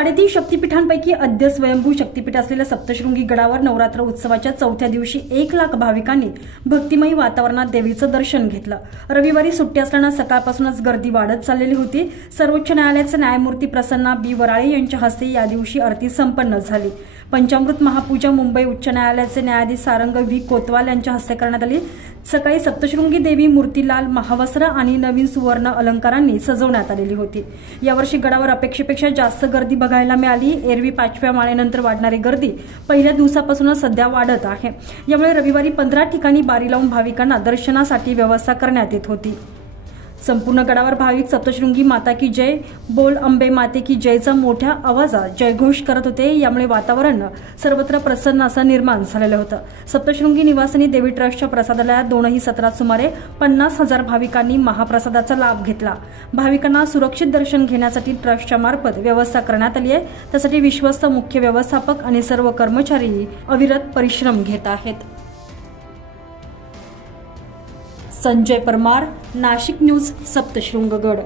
3.5 शक्तिपीठांपैकी आद्य स्वयंभू शक्तिपीठ असलेल्या सप्तशृंगी गडावर नवरात्र उत्सवाच्या चौथ्या दिवशी 1 लाख भाविकांनी भक्तिमयी वातावरणात देवीचं दर्शन घेतलं। रविवारी सुट्टी असल्यानं सकाळपासूनच गर्दी वाढत चाललेली होती। सर्वोच्च न्यायालयाचे न्यायमूर्ती प्रसन्ना बी वराळे यांच्या हस्ते या दिवशी आरती संपन्न झाली। पंचामृत महापूजा मुंबई उच्च न्यायालयाचे न्यायाधीश सारंग व्ही कोतवाल यांच्या हस्ते करण्यात आली। सकाळी सप्तशृंगी देवी मूर्ती लाल महावस्त्र आणि नवीन सुवर्ण अलंकारांनी सजवण्यात आलेली होती। यावर्षी गडावर अपेक्षेपेक्षा जास्त गर्दी बघायला मिळाली। एरवी 5व्या माळेनंतर वाढणारी गर्दी पहिल्या दिवसापासूनच सध्या वाढत आहे। यामुळे रविवारी 15 ठिकाणी बारी लावून भाविकांना दर्शनासाठी व्यवस्था करण्यात येत होती। संपूर्ण गडावर भाविक सप्तशृंगी माता की जय, बोल अंबे माते की जयचा मोठ्या आवाजात जयघोष करत होते। यामुळे वातावरण सर्वत्र प्रसन्न असं निर्माण झालेलं होतं। सप्तशृंगी निवासिनी देवी ट्रस्टच्या प्रसादालयात 2ही सत्रात सुमारे 50,000 भाविकांनी महाप्रसादाचा लाभ घेतला। भाविकांना सुरक्षित दर्शन घेण्यासाठी ट्रस्टच्या मार्फत व्यवस्था करण्यात आली आहे। त्यासाठी विश्वस्त मुख्य व्यवस्थापक आणि सर्व कर्मचारी अविरत परिश्रम घेत आहेत। संजय परमार, नाशिक न्यूज, सप्तशृंगगड।